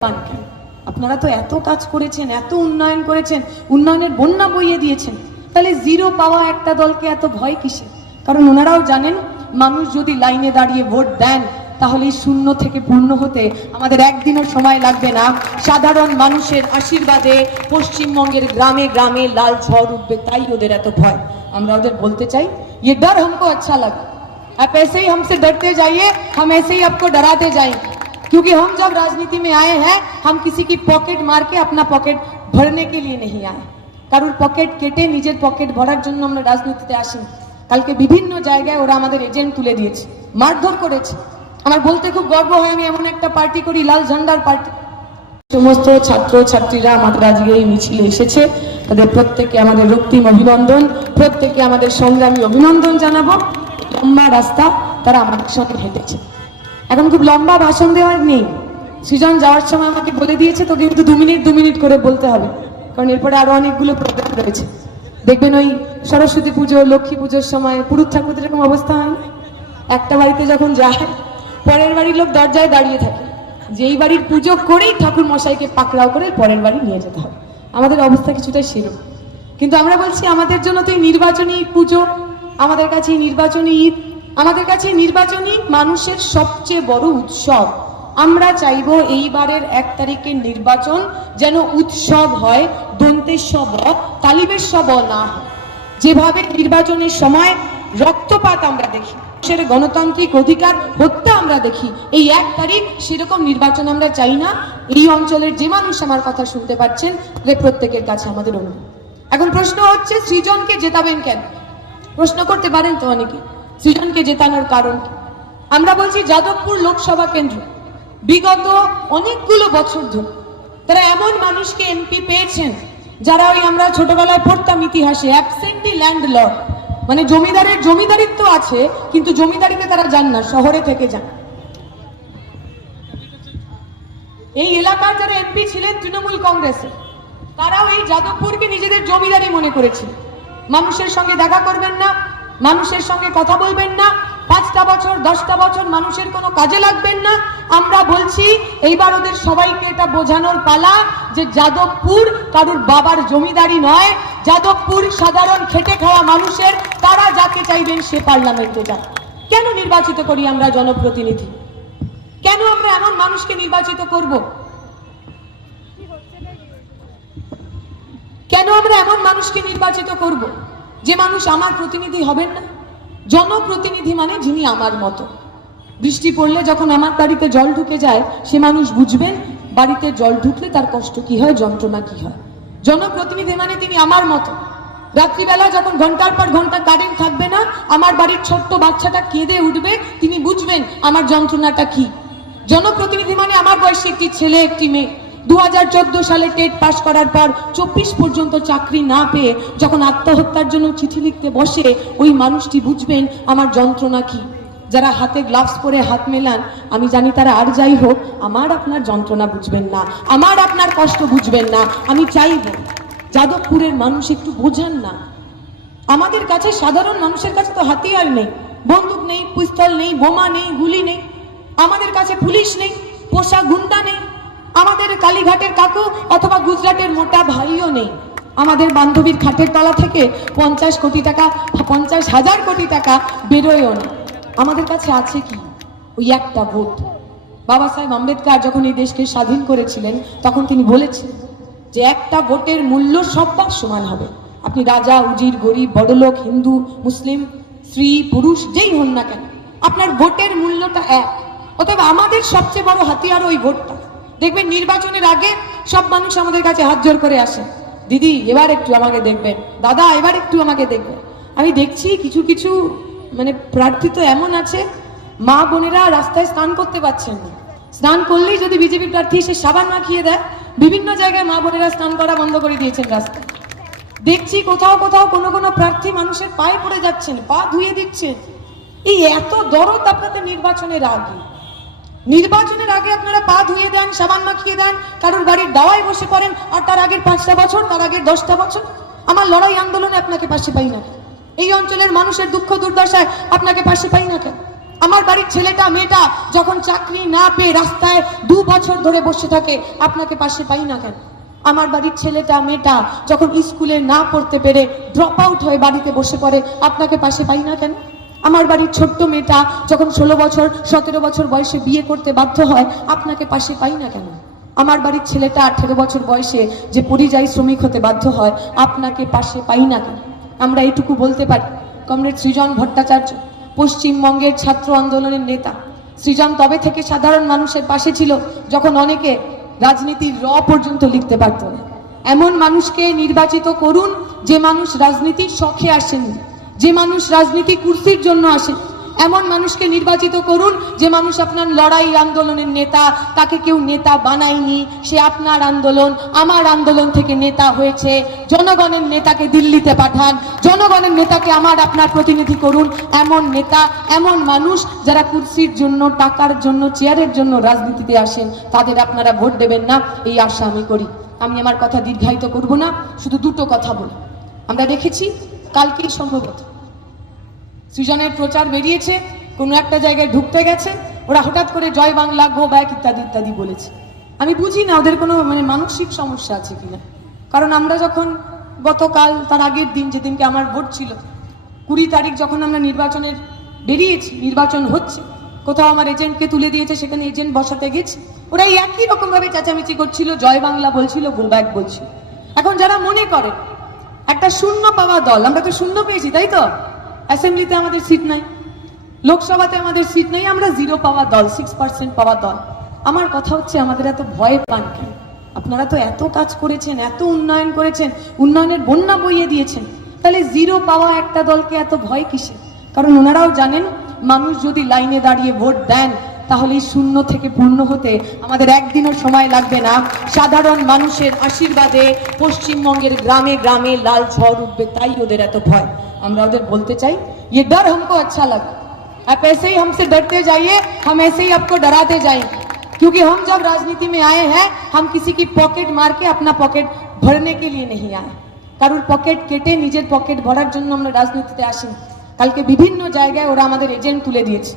পান কেন? আপনারা তো এত কাজ করেছেন এত উন্নয়ন করেছেন উন্নয়নের বন্যা বইয়ে দিয়েছেন তাহলে জিরো পাওয়া একটা দলকে এত ভয় কিসে কারণ ওনারাও জানেন মানুষ যদি লাইনে দাঁড়িয়ে ভোট দেন তাহলে এই শূন্য থেকে পূর্ণ হতে আমাদের একদিনও সময় লাগবে না সাধারণ মানুষের আশীর্বাদে পশ্চিমবঙ্গের গ্রামে গ্রামে লাল ঝড় উঠবে তাই ওদের এত ভয় আমরা ওদের বলতে চাই ये डर हमको अच्छा लगा आप ऐसे ही हमसे डरते जाइए हम ऐसे ही आपको डराते जाएंगे क्योंकि हम जब राजनीति में आए हैं हम किसी की पॉकेट मार के अपना पॉकेट भरने के लिए नहीं आए কারোর পকেট কেটে নিজের পকেট ভরার জন্য আমরা রাজনীতিতে আসিনি কালকে বিভিন্ন জায়গায় ওরা আমাদের এজেন্ট তুলে দিয়েছে মারধর করেছে আমার বলতে খুব গর্ব হয় আমি এমন একটা পার্টি করি লাল ঝান্ডার পার্টি সমস্ত ছাত্র ছাত্রীরা আমাদের আজকে এই মিছিলে এসেছে তাদের প্রত্যেককে আমাদের রক্তিম অভিনন্দন প্রত্যেককে আমাদের সংগ্রামী অভিনন্দন জানাবো লম্বা রাস্তা তারা আমাদের সঙ্গে হেঁটেছে এখন খুব লম্বা ভাষণ দেওয়ার নেই। সৃজন যাওয়ার সময় আমাকে বলে দিয়েছে, তোকে কিন্তু দু মিনিট দু মিনিট করে বলতে হবে। কারণ এরপরে আরও অনেকগুলো প্রোগ্রাম রয়েছে। দেখবেন ওই সরস্বতী পুজো, লক্ষ্মী পুজোর সময় পুরুষ ঠাকুরদের এরকম অবস্থা হয়? একটা বাড়িতে যখন যায়, পরের বাড়ির লোক দরজায় দাঁড়িয়ে থাকে। যে এই বাড়ির পুজো করেই ঠাকুর মশাইকে পাকড়াও করে পরের বাড়ি নিয়ে যেতে হবে। আমাদের অবস্থা কিছুটা সেরকম। কিন্তু আমরা বলছি, আমাদের জন্য তো এই নির্বাচনী পুজো, আমাদের কাছে এই নির্বাচনী ঈদ আমাদের কাছে নির্বাচনী মানুষের সবচেয়ে বড় উৎসব। আমরা চাইব এইবারের এক তারিখের নির্বাচন যেন উৎসব হয় দন্তেশ্বব তালিবেশ্বব না হয়। যেভাবে নির্বাচনের সময় রক্তপাত আমরা দেখি, মানুষের গণতান্ত্রিক অধিকার হত্যা আমরা দেখি, এই এক তারিখ সেরকম নির্বাচন আমরা চাই না। এই অঞ্চলের যে মানুষ আমার কথা শুনতে পাচ্ছেন প্রত্যেকের কাছে আমাদের অনুরোধ। এখন প্রশ্ন হচ্ছে, সৃজনকে জেতাবেন কেন? প্রশ্ন করতে পারেন তো অনেকে সৃজনকে জেতানোর কারণ আমরা বলছি যাদবপুর লোকসভা কেন্দ্র। বিগত অনেকগুলো বছর ধরে তারা এমন মানুষকে এমপি পেয়েছেন, যারা ওই আমরা ছোটবেলায় পড়তাম ইতিহাসে অ্যাবসেন্টি ল্যান্ড লর্ড মানে জমিদারের জমিদারিত্ব আছে, কিন্তু জমিদারিতে তারা যান না, শহরে থেকে যান। এই এলাকার যারা এমপি ছিলেন তৃণমূল কংগ্রেসে, তারাও এই যাদবপুরকে নিজেদের জমিদারি মনে করেছিল মানুষের সঙ্গে দেখা করবেন না মানুষের সঙ্গে কথা বলবেন না। পাঁচটা বছর, দশটা বছর মানুষের কোনো কাজে লাগবেন না। আমরা বলছি, এইবার ওদের সবাইকে এটা বোঝানোর পালা যে যাদবপুর কারুর বাবার জমিদারি নয়। যাদবপুর সাধারণ খেটে খাওয়া মানুষের, তারা যাকে চাইবেন সে পার্লামেন্টে যান কেন নির্বাচিত করি আমরা জনপ্রতিনিধি? কেন আমরা এমন মানুষকে নির্বাচিত করব? কেন আমরা এমন মানুষকে নির্বাচিত করব? যে মানুষ আমার প্রতিনিধি হবেন না, জনপ্রতিনিধি মানে যিনি আমার মতো। বৃষ্টি পড়লে যখন আমার বাড়িতে জল ঢুকে যায়, সে মানুষ বুঝবেন বাড়িতে জল ঢুকলে তার কষ্ট কি হয়, যন্ত্রণা কি হয়। জনপ্রতিনিধি মানে তিনি আমার মতো। রাত্রিবেলা যখন ঘণ্টার পর ঘণ্টা কারেন্ট থাকবে না, আমার বাড়ির ছোট্ট বাচ্চাটা কেঁদে উঠবে, তিনি বুঝবেন আমার যন্ত্রণাটা কি। জনপ্রতিনিধি মানে আমার বয়সী একটি ছেলে, একটি মেয়ে। দু হাজার চোদ্দ সালে টেট পাস করার পর চব্বিশ পর্যন্ত চাকরি না পেয়ে যখন আত্মহত্যার জন্য চিঠি লিখতে বসে, ওই মানুষটি বুঝবেন আমার যন্ত্রণা কি। যারা হাতে গ্লাভস পরে হাত মেলান, আমি জানি তারা আর যাই হোক, আমার আপনার যন্ত্রণা বুঝবেন না, আমার আপনার কষ্ট বুঝবেন না, আমি চাইব যাদবপুরের মানুষ একটু বোঝান না। আমাদের কাছে সাধারণ মানুষের কাছে তো হাতিয়ার নেই, বন্দুক নেই, পিস্তল নেই, বোমা নেই, গুলি নেই, আমাদের কাছে পুলিশ নেই, পোষা গুন্ডা নেই আমাদের কালীঘাটের কাকু অথবা গুজরাটের মোটা ভাইও নেই। আমাদের বান্ধবীর খাটের তলা থেকে পঞ্চাশ কোটি টাকা, পঞ্চাশ হাজার কোটি টাকা বেরোয়ও না। আমাদের কাছে আছে কি? ওই একটা ভোট। বাবা সাহেব আম্বেদকর যখন এই দেশকে স্বাধীন করেছিলেন, তখন তিনি বলেছিলেন যে একটা ভোটের মূল্য সবার সমান হবে। আপনি রাজা, উজির, গরিব, বড়লোক, হিন্দু, মুসলিম, স্ত্রী, পুরুষ, যেই হন না কেন, আপনার ভোটের মূল্যটা এক। অতএব আমাদের সবচেয়ে বড় হাতিয়ার ওই ভোটটা। দেখবেন নির্বাচনের আগে সব মানুষ আমাদের কাছে হাত জোর করে আসে। দিদি, এবার একটু আমাকে দেখবেন। দাদা, এবার একটু আমাকে দেখবেন। আমি দেখছি কিছু কিছু মানে প্রার্থী তো এমন আছে, মা বোনেরা রাস্তায় স্নান করতে পারছেন না। স্নান করলেই যদি বিজেপি প্রার্থী এসে সাবান মাখিয়ে দেয়, বিভিন্ন জায়গায় মা বোনেরা স্নান করা বন্ধ করে দিয়েছেন রাস্তায়। দেখছি কোথাও কোথাও কোনো কোনো প্রার্থী মানুষের পায়ে পড়ে যাচ্ছেন, পা ধুয়ে দিচ্ছেন। এই এত দরদ আপনাদের নির্বাচনের আগে। নির্বাচনের আগে আপনারা পা ধুয়ে দেন, সাবান মাখিয়ে দেন, কারোর বাড়ির দাওয়ায় বসে পড়েন, আর তার আগের পাঁচটা বছর, তার আগের দশটা বছর। আমার লড়াই আন্দোলনে আপনাকে পাশে পাই না এই অঞ্চলের মানুষের দুঃখ দুর্দশায় আপনাকে পাশে পাই না কেন? আমার বাড়ির ছেলেটা, মেয়েটা যখন চাকরি না পেয়ে রাস্তায় দু বছর ধরে বসে থাকে, আপনাকে পাশে পাই না কেন? আমার বাড়ির ছেলেটা, মেয়েটা যখন স্কুলে না পড়তে পেরে ড্রপ আউট হয়ে বাড়িতে বসে পড়ে, আপনাকে পাশে পাই না কেন? আমার বাড়ির ছোট্ট মেয়েটা যখন ষোলো বছর, সতেরো বছর বয়সে বিয়ে করতে বাধ্য হয়, আপনাকে পাশে পাই না কেন? আমার বাড়ির ছেলেটা আঠেরো বছর বয়সে যে পরিযায়ী শ্রমিক হতে বাধ্য হয়, আপনাকে পাশে পাই না কেন? আমরা এটুকু বলতে পারি। কমরেড সৃজন ভট্টাচার্য, পশ্চিমবঙ্গের ছাত্র আন্দোলনের নেতা। সৃজন তবে থেকে সাধারণ মানুষের পাশে ছিল যখন অনেকে রাজনীতির র পর্যন্ত লিখতে পারত না। এমন মানুষকে নির্বাচিত করুন যে মানুষ রাজনীতির শখে আসেননি। যে মানুষ রাজনীতি কুর্সির জন্য আসেন এমন মানুষকে নির্বাচিত করুন যে মানুষ আপনার লড়াই আন্দোলনের নেতা, তাকে কেউ নেতা বানায়নি, সে আপনার আন্দোলন, আমার আন্দোলন থেকে নেতা হয়েছে। জনগণের নেতাকে দিল্লিতে পাঠান, জনগণের নেতাকে আমার আপনার প্রতিনিধি করুন। এমন নেতা, এমন মানুষ যারা কুর্সির জন্য, টাকার জন্য, চেয়ারের জন্য রাজনীতিতে আসেন, তাদের আপনারা ভোট দেবেন না, এই আশা আমি করি। আমি আমার কথা দীর্ঘায়িত করব না, শুধু দুটো কথা বলি। আমরা দেখেছি, কালকেই সম্ভবত সৃজনের প্রচার বেরিয়েছে, কোনো একটা জায়গায় ঢুকতে গেছে, ওরা হঠাৎ করে জয় বাংলা, গো ব্যাক ইত্যাদি ইত্যাদি বলেছে। আমি বুঝি না ওদের কোনো মানে মানসিক সমস্যা আছে কিনা। কারণ আমরা যখন গতকাল, তার আগের দিন, যেদিনকে আমার ভোট ছিল, কুড়ি তারিখ যখন আমরা নির্বাচনের বেরিয়েছি, নির্বাচন হচ্ছে, কোথাও আমার এজেন্টকে তুলে দিয়েছে, সেখানে এজেন্ট বসাতে গেছি ওরা এই একই রকমভাবে চেঁচামেচি করছিল, জয় বাংলা বলছিল, গো ব্যাক বলছিল। এখন যারা মনে করে, একটা শূন্য পাওয়া দল, আমরা তো শূন্য পেয়েছি, তাই তো? অ্যাসেম্বলিতে আমাদের সিট নাই। লোকসভাতে আমাদের সিট নেই। আমরা জিরো পাওয়া দল সিক্স পার্সেন্ট পাওয়া দল। আমার কথা হচ্ছে, আমাদের এত ভয় পান কেন? আপনারা তো এত কাজ করেছেন, এত উন্নয়ন করেছেন, উন্নয়নের বন্যা বইয়ে দিয়েছেন। তাহলে জিরো পাওয়া একটা দলকে এত ভয় কিসে কারণ ওনারাও জানেন, মানুষ যদি লাইনে দাঁড়িয়ে ভোট দেন তাহলে শূন্য থেকে পূর্ণ হতে আমাদের একদিনও সময় লাগবে না। সাধারণ মানুষের আশীর্বাদে পশ্চিমবঙ্গের গ্রামে গ্রামে লাল ঝড় উঠবে, তাই ওদের এত ভয়। আমরা ওদের বলতে চাই ये डर हमको अच्छा लगा आप ऐसे ही हमसे डरते जाइए हम ऐसे ही आपको डराते जाएंगे क्योंकि हम जब राजनीति में आए हैं हम किसी की पॉकेट मार के अपना पॉकेट भरने के लिए नहीं आए কারোর পকেট কেটে নিজের পকেট ভরার জন্য আমরা রাজনীতিতে আসিনি কালকে বিভিন্ন জায়গায় ওরা আমাদের এজেন্ট তুলে দিয়েছে